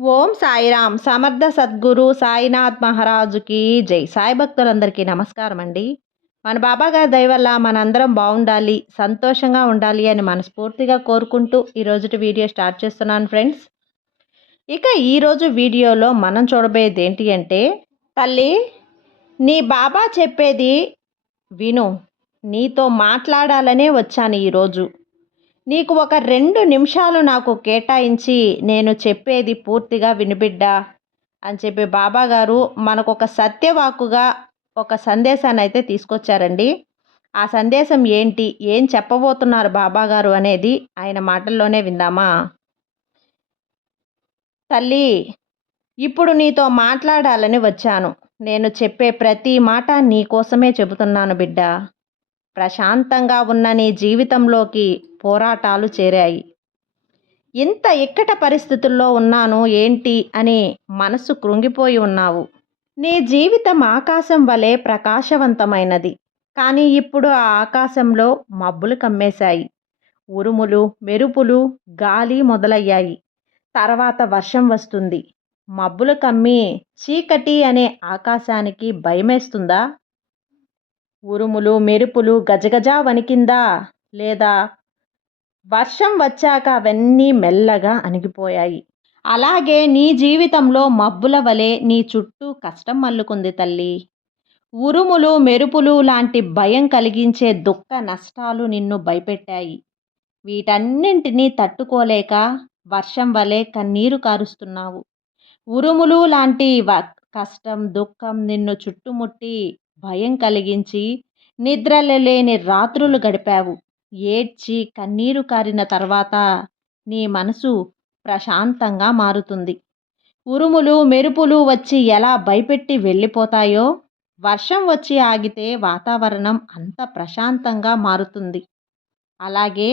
ఓం సాయిరామ్ సమర్థ సద్గురు సాయినాథ్ మహారాజుకి జై. సాయి భక్తులందరికీ నమస్కారం అండి మన బాబా గారి మనందరం బాగుండాలి సంతోషంగా ఉండాలి అని మనస్ఫూర్తిగా కోరుకుంటూ ఈరోజు వీడియో స్టార్ట్ చేస్తున్నాను ఫ్రెండ్స్. ఇక ఈరోజు వీడియోలో మనం చూడబోయేది ఏంటి అంటే తల్లి నీ బాబా చెప్పేది విను నీతో మాట్లాడాలనే వచ్చాను ఈరోజు నీకు ఒక రెండు నిమిషాలు నాకు కేటాయించి నేను చెప్పేది పూర్తిగా వినిబిడ్డా? అని చెప్పి బాబాగారు మనకు ఒక సత్యవాకుగా ఒక సందేశాన్ని అయితే తీసుకొచ్చారండి. ఆ సందేశం ఏంటి? ఏం చెప్పబోతున్నారు బాబాగారు అనేది ఆయన మాటల్లోనే విందామా? తల్లి ఇప్పుడు నీతో మాట్లాడాలని వచ్చాను. నేను చెప్పే ప్రతి మాట నీ కోసమే చెబుతున్నాను బిడ్డ. ప్రశాంతంగా ఉన్న నీ జీవితంలోకి పోరాటాలు చేరాయి. ఇంత ఇక్కట పరిస్థితుల్లో ఉన్నాను ఏంటి? అని మనసు కృంగిపోయి ఉన్నావు. నీ జీవితం ఆకాశం వలె ప్రకాశవంతమైనది. కానీ ఇప్పుడు ఆ ఆకాశంలో మబ్బులు కమ్మేశాయి. ఉరుములు మెరుపులు గాలి మొదలయ్యాయి. తర్వాత వర్షం వస్తుంది. మబ్బులు కమ్మి చీకటి అనే ఆకాశానికి భయమేస్తుందా? ఉరుములు మెరుపులు గజగజ వణికిందా లేదా వర్షం వచ్చాక అవన్నీ మెల్లగా అణిగిపోయాయి. అలాగే నీ జీవితంలో మబ్బుల వలె నీ చుట్టూ కష్టం మల్లుకుంది తల్లి. ఉరుములు మెరుపులు లాంటి భయం కలిగించే దుఃఖ నష్టాలు నిన్ను భయపెట్టాయి. వీటన్నింటినీ తట్టుకోలేక వర్షం వలె కన్నీరు కారుస్తున్నావు. ఉరుములు లాంటి కష్టం దుఃఖం నిన్ను చుట్టుముట్టి భయం కలిగించి నిద్రలేని రాత్రులు గడిపావు. ఏడ్చి కన్నీరు కారిన తర్వాత నీ మనసు ప్రశాంతంగా మారుతుంది. ఉరుములు మెరుపులు వచ్చి ఎలా భయపెట్టి వెళ్ళిపోతాయో వర్షం వచ్చి ఆగితే వాతావరణం అంత ప్రశాంతంగా మారుతుంది. అలాగే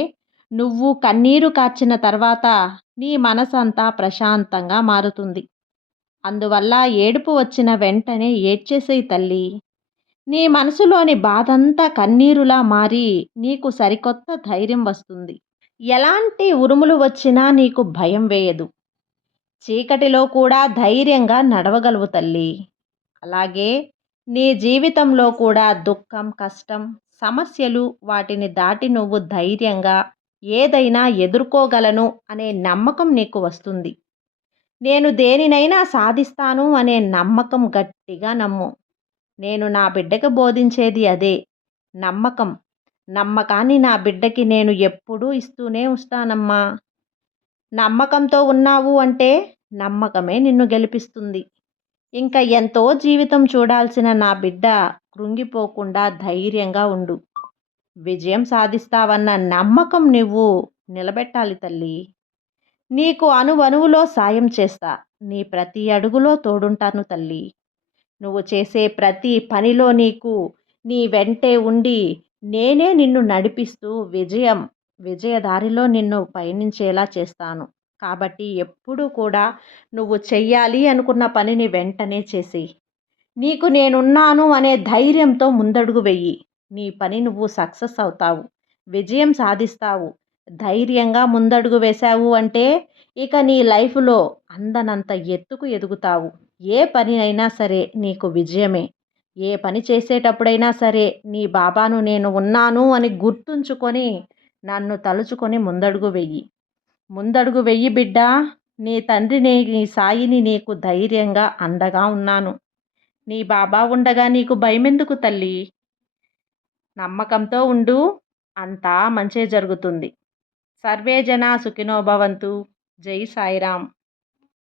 నువ్వు కన్నీరు కార్చిన తర్వాత నీ మనసంతా ప్రశాంతంగా మారుతుంది. అందువల్ల ఏడుపు వచ్చిన వెంటనే ఏడ్చేసేయి తల్లి. నీ మనసులోని బాధంతా కన్నీరులా మారి నీకు సరికొత్త ధైర్యం వస్తుంది. ఎలాంటి ఉరుములు వచ్చినా నీకు భయం వేయదు. చీకటిలో కూడా ధైర్యంగా నడవగలవు తల్లి. అలాగే నీ జీవితంలో కూడా దుఃఖం కష్టం సమస్యలు వాటిని దాటి నువ్వు ధైర్యంగా ఏదైనా ఎదుర్కోగలను అనే నమ్మకం నీకు వస్తుంది. నేను దేనినైనా సాధిస్తాను అనే నమ్మకం గట్టిగా నమ్ము. నేను నా బిడ్డకు బోధించేది అదే. నమ్మకం. నమ్మకాన్ని నా బిడ్డకి నేను ఎప్పుడూ ఇస్తూనే ఉంటానమ్మా నమ్మకంతో ఉన్నావు అంటే నమ్మకమే నిన్ను గెలిపిస్తుంది. ఇంకా ఎంతో జీవితం చూడాల్సిన నా బిడ్డ కృంగిపోకుండా ధైర్యంగా ఉండు. విజయం సాధిస్తావన్న నమ్మకం నువ్వు నిలబెట్టాలి తల్లి. నీకు అణువణువులో సాయం చేస్తా. నీ ప్రతి అడుగులో తోడుంటాను తల్లి. నువ్వు చేసే ప్రతి పనిలో నీకు నీ వెంటే ఉండి నేనే నిన్ను నడిపిస్తూ విజయం విజయదారిలో నిన్ను పయనించేలా చేస్తాను. కాబట్టి ఎప్పుడూ కూడా నువ్వు చెయ్యాలి అనుకున్న పనిని వెంటనే చేసి నీకు నేనున్నాను అనే ధైర్యంతో ముందడుగు వెయ్యి నీ పని నువ్వు సక్సెస్ అవుతావు విజయం సాధిస్తావు. ధైర్యంగా ముందడుగు వేశావు అంటే ఇక నీ లైఫ్లో అందనంత ఎత్తుకు ఎదుగుతావు. ఏ పని అయినా సరే నీకు విజయమే. ఏ పని చేసేటప్పుడైనా సరే నీ బాబాను నేను ఉన్నాను అని గుర్తుంచుకొని నన్ను తలుచుకొని ముందడుగు వెయ్యి ముందడుగు వెయ్యి బిడ్డ! నీ తండ్రిని నీ సాయిని నీకు ధైర్యంగా అండగా ఉన్నాను. నీ బాబా ఉండగా నీకు భయమెందుకు తల్లి? నమ్మకంతో ఉండు అంతా మంచే జరుగుతుంది. సర్వే జన సుఖినోభవంతు జై సాయిరామ్.